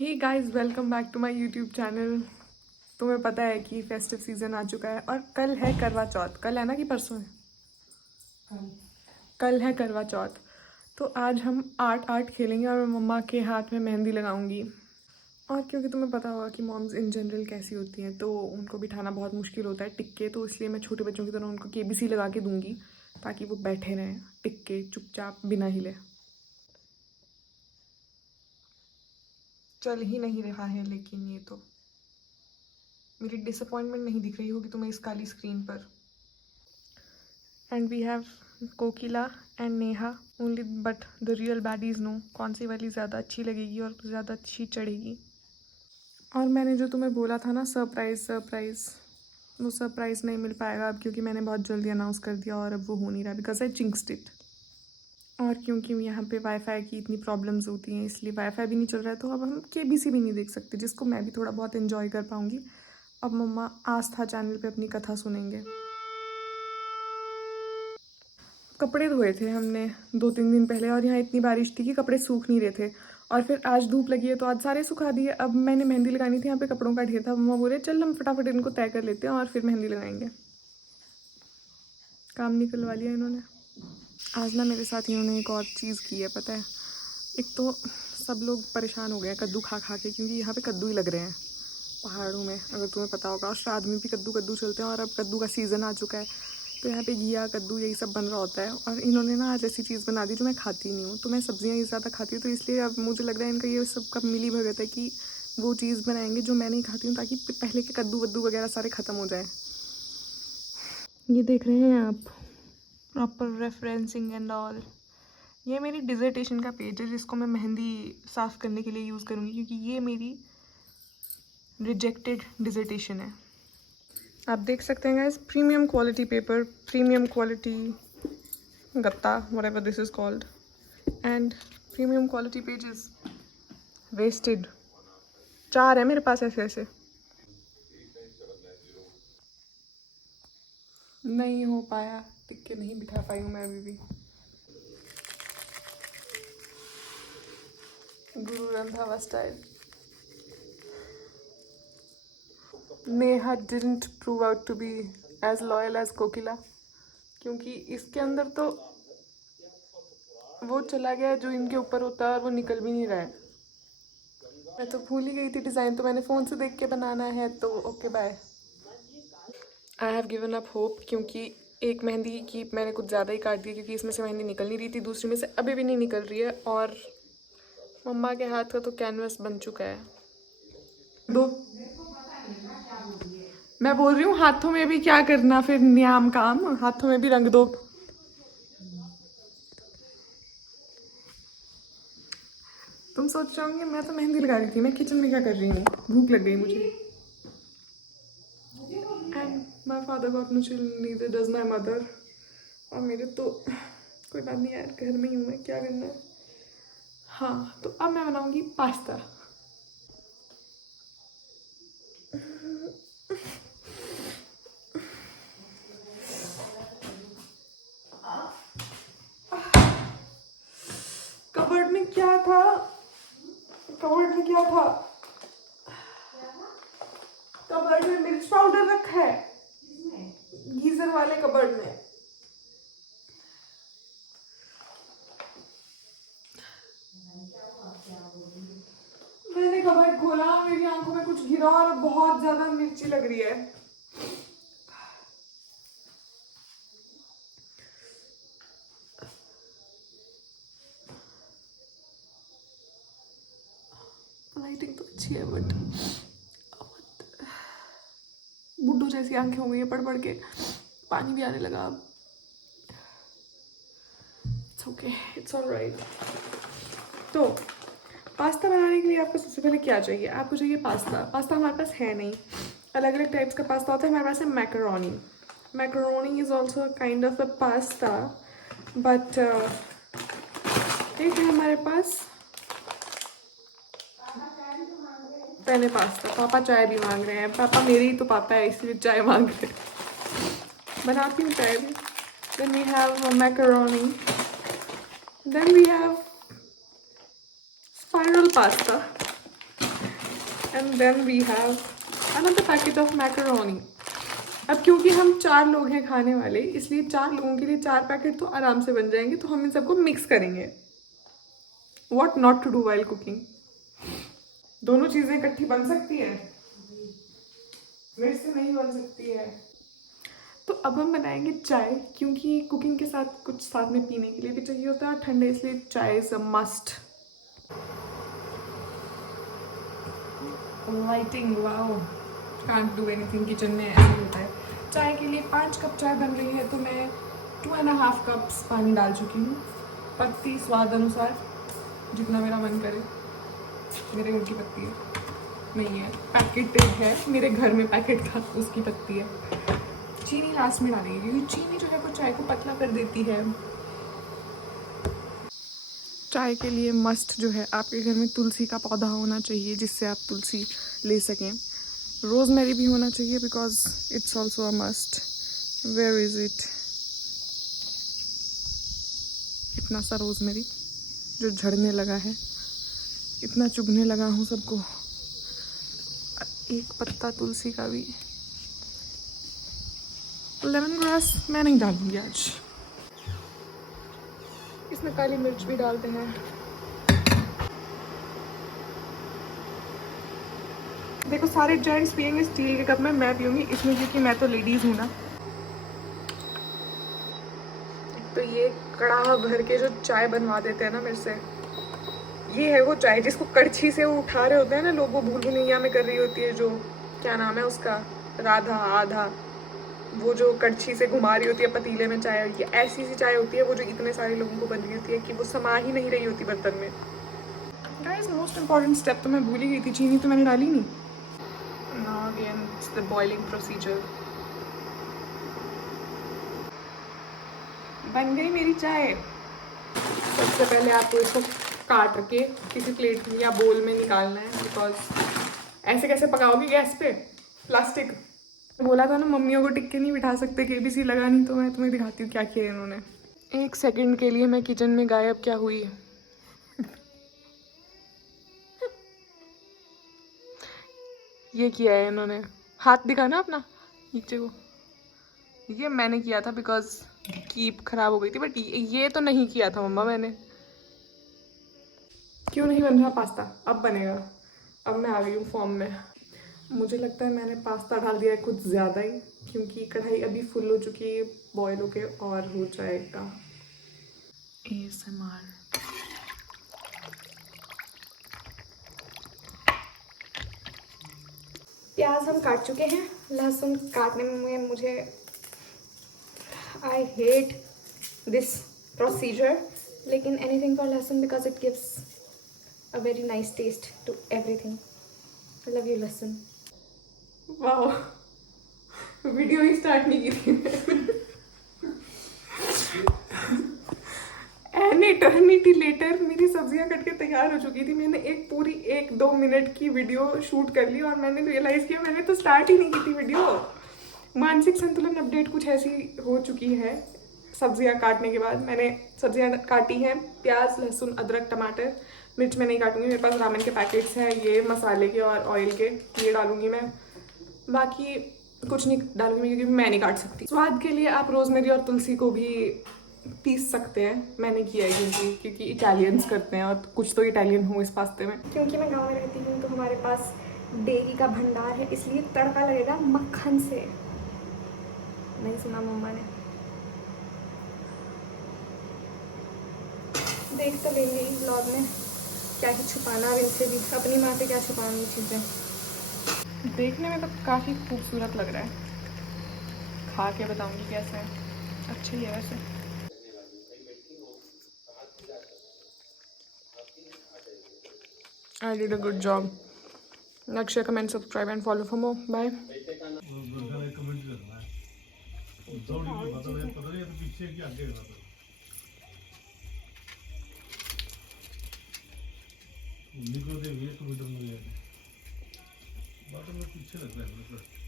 Hey guys, welcome back to my YouTube channel. तुम्हें पता है कि फेस्टिव सीज़न आ चुका है और कल है करवा चौथ। कल है ना कि परसों है? कल है करवा चौथ। तो आज हम आर्ट आर्ट खेलेंगे और मैं मम्मा के हाथ में मेहंदी लगाऊंगी। और क्योंकि तुम्हें पता होगा कि मॉम्स इन जनरल कैसी होती हैं, तो उनको बिठाना बहुत मुश्किल होता है टिक के। तो इसलिए मैं छोटे बच्चों की तरह उनको केबीसी लगा के दूंगी ताकि वो बैठे रहें टिक के चुपचाप बिना हिले। चल ही नहीं रहा है लेकिन ये तो मेरी डिसअपॉइंटमेंट नहीं दिख रही होगी तुम्हें इस काली स्क्रीन पर। And we have Kokila and Neha only, but the real baddies know कौन सी वाली ज़्यादा अच्छी लगेगी और ज़्यादा अच्छी चढ़ेगी। और मैंने जो तुम्हें बोला था ना सरप्राइज़, वो सरप्राइज़ नहीं मिल पाएगा अब, क्योंकि मैंने बहुत जल्दी अनाउंस कर दिया और अब वो हो नहीं रहा बिकॉज आई जिंक्स्ड इट। और क्योंकि यहाँ पे वाईफाई की इतनी प्रॉब्लम्स होती हैं इसलिए वाईफाई भी नहीं चल रहा है, तो अब हम केबीसी भी नहीं देख सकते, जिसको मैं भी थोड़ा बहुत इन्जॉय कर पाऊँगी। अब मम्मा आस्था चैनल पे अपनी कथा सुनेंगे। कपड़े धोए थे हमने 2-3 दिन पहले और यहाँ इतनी बारिश थी कि कपड़े सूख नहीं रहे थे। और फिर आज धूप लगी है तो आज सारे सुखा दिए। अब मैंने मेहंदी लगानी थी, यहाँ पे कपड़ों का ढेर था। मम्मा बोले चल हम फटाफट इनको तय कर लेते हैं और फिर मेहंदी लगाएंगे। काम निकलवा लिया इन्होंने। आज ना मेरे साथ इन्होंने एक और चीज़ की है, पता है। एक तो सब लोग परेशान हो गए हैं कद्दू खा खा के, क्योंकि यहाँ पे कद्दू ही लग रहे हैं पहाड़ों में, अगर तुम्हें पता होगा। और श्राद्ध में भी कद्दू कद्दू चलते हैं और अब कद्दू का सीज़न आ चुका है, तो यहाँ पे घिया कद्दू यही सब बन रहा होता है। और इन्होंने ना आज ऐसी चीज़ बना दी जो मैं खाती नहीं हूँ, तो मैं सब्जियाँ ही ज़्यादा खाती हूँ, तो इसलिए अब मुझे लग रहा है इनका ये सब का मिली भगत है कि वो चीज़ बनाएंगे जो मैं नहीं खाती हूँ, ताकि पहले के कद्दू वद्दू वगैरह सारे ख़त्म हो जाए। ये देख रहे हैं आप, प्रॉपर रेफरेंसिंग एंड ऑल। ये मेरी डिजर्टेशन का पेज है जिसको मैं मेहंदी साफ़ करने के लिए यूज़ करूँगी, क्योंकि ये मेरी रिजेक्टेड डिजर्टेशन है। आप देख सकते हैं guys, premium quality paper, premium quality गत्ता, whatever this is called, and premium quality pages wasted. 4 है मेरे पास ऐसे ऐसे। नहीं हो पाया, टिक के नहीं बिठा पाई हूँ मैं अभी भी। Guru Randhawa style. Neha didn't prove out to be as loyal as Kokila, क्योंकि इसके अंदर तो वो चला गया जो इनके ऊपर होता है और वो निकल भी नहीं रहा है। मैं तो भूल ही गई थी डिज़ाइन, तो मैंने फ़ोन से देख के बनाना है, तो okay bye. I have given up hope, क्योंकि एक मेहंदी की मैंने कुछ ज़्यादा ही काट दी, क्योंकि इसमें से मेहंदी निकल नहीं रही थी, दूसरी में से अभी भी नहीं निकल रही है। और मम्मा के हाथ का तो कैनवस बन चुका है। दो, मैं बोल रही हूँ हाथों में भी क्या करना फिर न्याम काम, हाथों में भी रंग दो। तुम सोच रहे होंगे मैं तो मेहंदी लगा रही थी, मैं किचन में क्या कर रही हूँ, भूख लग गई मुझे। And my father got no chill, neither does my mother. और मेरे तो कोई बात नहीं यार, घर में ही हूँ मैं, क्या करना है। हाँ, तो अब मैं बनाऊंगी पास्ता। कबर्ड में क्या था, कबर्ड में क्या था, कबर्ड में मिर्च पाउडर रखा है, गीजर वाले कबर्ड में। मैंने कबर्ड खोला, मेरी आंखों में कुछ गिरा और बहुत ज्यादा मिर्ची लग रही है। लाइटिंग तो अच्छी है बट बुड्ढू जैसी आंखें हो गई है पढ़ पढ़ के, पानी भी आने लगा अब। It's okay, it's alright. तो पास्ता बनाने के लिए आपको सबसे पहले क्या चाहिए, आपको चाहिए पास्ता। पास्ता हमारे पास है नहीं, अलग अलग टाइप्स का पास्ता होता है। हमारे पास है macaroni. Macaroni is also kind of a pasta, but एक है हमारे पास पेने पास्ता। पापा चाय भी मांग रहे हैं, पापा मेरे ही तो पापा है इसलिए चाय मांग रहे हैं, बनाती हूँ चाय भी। Then we have macaroni, then we have spiral pasta. And then we have another packet of macaroni. अब क्योंकि हम 4 लोग हैं खाने वाले, इसलिए 4 लोगों के लिए 4 पैकेट तो आराम से बन जाएंगे, तो हम इन सबको मिक्स करेंगे। What not to do while cooking. दोनों चीज़ें इकट्ठी बन सकती है, मेरे से नहीं बन सकती है। तो अब हम बनाएंगे चाय, क्योंकि कुकिंग के साथ कुछ साथ में पीने के लिए भी चाहिए होता है और ठंडे, इसलिए चाय is a must. Lighting, wow, can't do anything, kitchen में ऐसा होता है। चाय के लिए 5 कप चाय बन रही है, तो मैं 2.5 कप्स पानी डाल चुकी हूँ। पत्ती स्वाद अनुसार, जितना मेरा मन करे। मेरे घर की पत्ती है, नहीं है पैकेटेड है, मेरे घर में पैकेट था उसकी पत्ती है। चीनी लास्ट में डालेंगे, क्योंकि चीनी जो है वो चाय को पतला कर देती है। चाय के लिए मस्ट जो है, आपके घर में तुलसी का पौधा होना चाहिए, जिससे आप तुलसी ले सकें। रोज़मेरी भी होना चाहिए, because it's also a must. Where is it? इतना सा रोज़मेरी जो झड़ने लगा है, इतना चुभने लगा हूँ सबको। एक पत्ता तुलसी का भी। लेमन ग्रास मैं नहीं डालूंगी आज। इसमें काली मिर्च भी डालते हैं। देखो, सारे जेंट्स पियेंगे स्टील के कप में, मैं पीऊंगी इसमें, क्योंकि मैं तो लेडीज़ हूँ ना। तो ये कड़ाह भर के जो चाय बनवा देते हैं ना मेरे से, ये है वो चाय जिसको कड़छी से वो उठा रहे होते हैं ना लोग, वो भूल भुलैया में कर रही होती है, जो क्या नाम है उसका, राधा आधा, वो जो कड़छी से घुमा रही होती है पतीले में चाय। ये ऐसी सी चाय होती है वो, जो इतने सारे लोगों को बन रही होती है कि वो समा ही नहीं रही होती बर्तन में। गाइस, मोस्ट इम्पॉर्टेंट स्टेप तो मैं भूल ही गई थी, चीनी तो मैंने डाली नहीं। Now again it's the boiling procedure. बन गई मेरी चाय। सबसे पहले आपको इसको काट के किसी प्लेट या बोल में निकालना है, बिकॉज ऐसे कैसे पकाओगे गैस पे, प्लास्टिक। बोला था ना मम्मियों को टिक्के नहीं बिठा सकते, केबीसी लगानी। तो मैं तुम्हें दिखाती हूँ क्या किया है इन्होंने। 1 सेकंड के लिए मैं किचन में गायब क्या हुई। ये किया है इन्होंने, हाथ दिखाना अपना नीचे को। ये मैंने किया था, बिकॉज कीप खराब हो गई थी, बट ये तो नहीं किया था मम्मा मैंने। क्यों नहीं बन रहा पास्ता? अब बनेगा। अब मैं आ गई हूँ फॉर्म में। मुझे लगता है मैंने पास्ता डाल दिया है कुछ ज़्यादा ही, क्योंकि कढ़ाई अभी फुल हो चुकी है, बॉयल होके और हो जाएगा। ASMR। प्याज हम काट चुके हैं। लहसुन काटने में मुझे, आई हेट दिस प्रोसीजर, लेकिन anything for lahsun, because it gives a very nice taste to everything. I love you lahsun. वाह, वीडियो ही स्टार्ट नहीं की थी। एटर्निटी लेटर मेरी सब्जियां कट के तैयार हो चुकी थी। मैंने एक पूरी 1-2 मिनट की वीडियो शूट कर ली, और मैंने रियलाइज किया मैंने तो स्टार्ट ही नहीं की थी वीडियो। मानसिक संतुलन अपडेट कुछ ऐसी हो चुकी है। सब्जियां काटने के बाद मैंने सब्जियां काटी हैं, प्याज, लहसुन, अदरक, टमाटर। मिर्च मैं नहीं काटूंगी, मेरे पास रामेन के पैकेट्स हैं ये मसाले के और ऑयल के, ये डालूंगी मैं। बाकी कुछ नहीं डालूंगी, क्योंकि मैं नहीं काट सकती। स्वाद के लिए आप रोजमेरी और तुलसी को भी पीस सकते हैं, मैंने किया है, क्योंकि इटालियंस करते हैं, और कुछ तो इटालियन हो इस पास्ते में। क्योंकि मैं गांव में रहती हूँ, तो हमारे पास डेयरी का भंडार है, इसलिए तड़का लगेगा मक्खन से। नहीं सुना मम्मा ने? देख तो लेंगे ही ब्लॉग में, क्या ही छुपाना अब इनसे भी, अपनी माँ से क्या छुपानी चीज़ें। देखने में तो काफ़ी खूबसूरत लग रहा है, खा के बताऊंगी कैसा है। अच्छा ही है वैसे। I did a good job. Like, share, comment, subscribe and follow for more. Bye. पीछे लग रहा है।